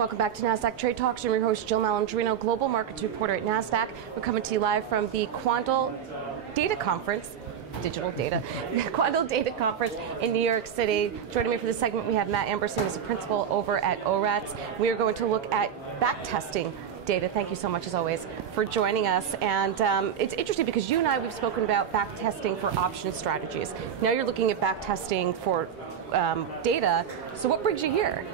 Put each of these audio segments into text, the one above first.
Welcome back to Nasdaq Trade Talks. I'm your host, Jill Malandrino, Global Markets Reporter at Nasdaq. We're coming to you live from the Quandl Data Conference, Digital Data, Quandl Data Conference in New York City. Joining me for this segment, we have Matt Amberson, who's a principal over at ORATS. We are going to look at backtesting data. Thank you so much, as always, for joining us. And it's interesting because you and I, we've spoken about backtesting for option strategies. Now you're looking at backtesting for data. So what brings you here?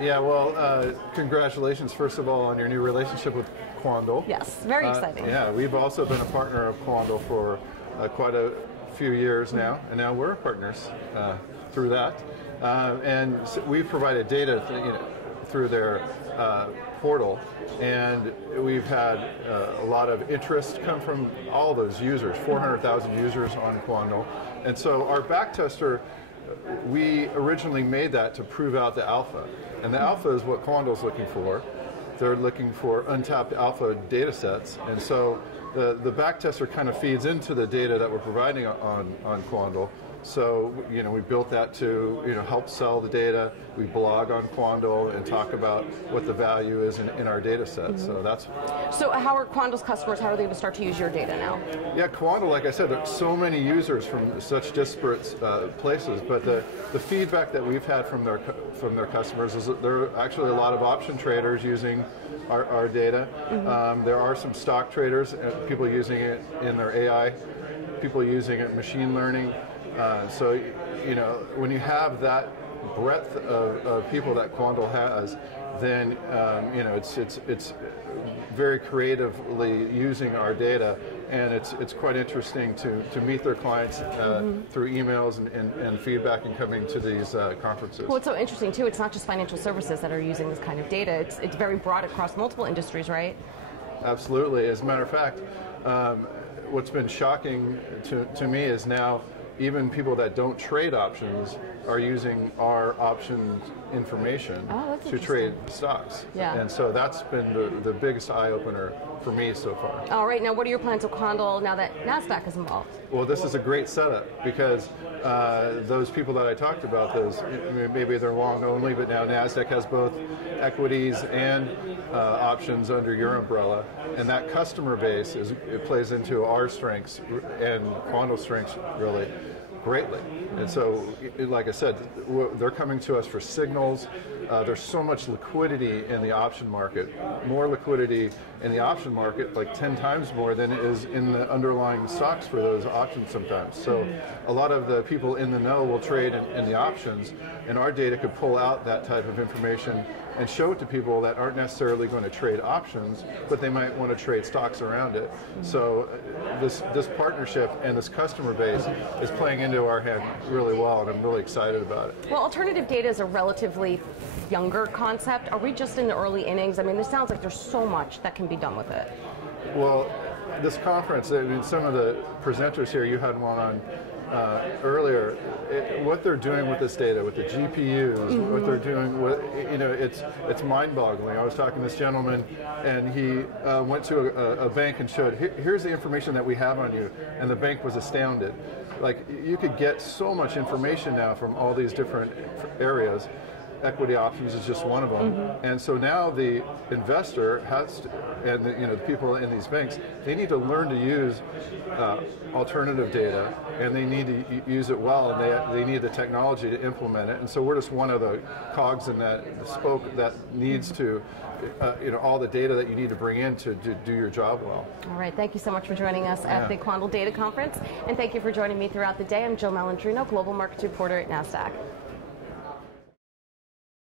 Yeah, well, congratulations, first of all, on your new relationship with Quandl. Yes, very exciting. Yeah, we've also been a partner of Quandl for quite a few years now, and now we're partners through that. And so we've provided data through their portal, and we've had a lot of interest come from all those users, 400,000 users on Quandl. And so our backtester, we originally made that to prove out the alpha. And the alpha is what Quandl's looking for. They're looking for untapped alpha data sets. And so the backtester kind of feeds into the data that we're providing on Quandl. So, we built that to, help sell the data. We blog on Quandl and talk about what the value is in our data set. So that's. So how are Quandl's customers, how are they going to start to use your data now? Yeah, Quandl, like I said, there's so many users from such disparate places, but the feedback that we've had from their customers is that there are actually a lot of option traders using our data. There are some stock traders, people using it in their AI, people using it in machine learning. So, when you have that breadth of people that Quandl has, then, it's very creatively using our data, and it's quite interesting to meet their clients through emails and feedback and coming to these conferences. Well, it's so interesting, too. It's not just financial services that are using this kind of data. It's very broad across multiple industries, right? Absolutely. As a matter of fact, what's been shocking to me is now even people that don't trade options are using our option information to trade stocks. Yeah. And so that's been the biggest eye-opener for me so far. All right, now what are your plans with Quandl now that Nasdaq is involved? Well, this is a great setup because those people that I talked about, maybe they're long only, but now Nasdaq has both equities and options under your umbrella, and that customer base it plays into our strengths and Quandl's strengths really greatly. And so, like I said, they're coming to us for signals. There's so much liquidity in the option market, more liquidity in the option market, like 10 times more than is in the underlying stocks for those options sometimes. So a lot of the people in the know will trade in the options, and our data could pull out that type of information and show it to people that aren't necessarily going to trade options, but they might want to trade stocks around it. So this partnership and this customer base is playing into our hand really well, and I'm really excited about it. Well, alternative data is a relatively younger concept. Are we just in the early innings? I mean, this sounds like there's so much that can be done with it. Well, this conference, I mean, some of the presenters here, you had one on earlier, what they're doing with this data, with the GPUs, what they're doing with, it's mind-boggling. I was talking to this gentleman, and he went to a bank and showed, here's the information that we have on you, and the bank was astounded. Like, you could get so much information now from all these different areas. Equity options is just one of them, and so now the investor has to, and the people in these banks, they need to learn to use alternative data, and they need to use it well, and they need the technology to implement it. And so we're just one of the cogs in that spoke that needs to, all the data that you need to bring in to do your job well. All right, thank you so much for joining us at the Quandl Data Conference, and thank you for joining me throughout the day. I'm Jill Malandrino, Global Markets Reporter at Nasdaq.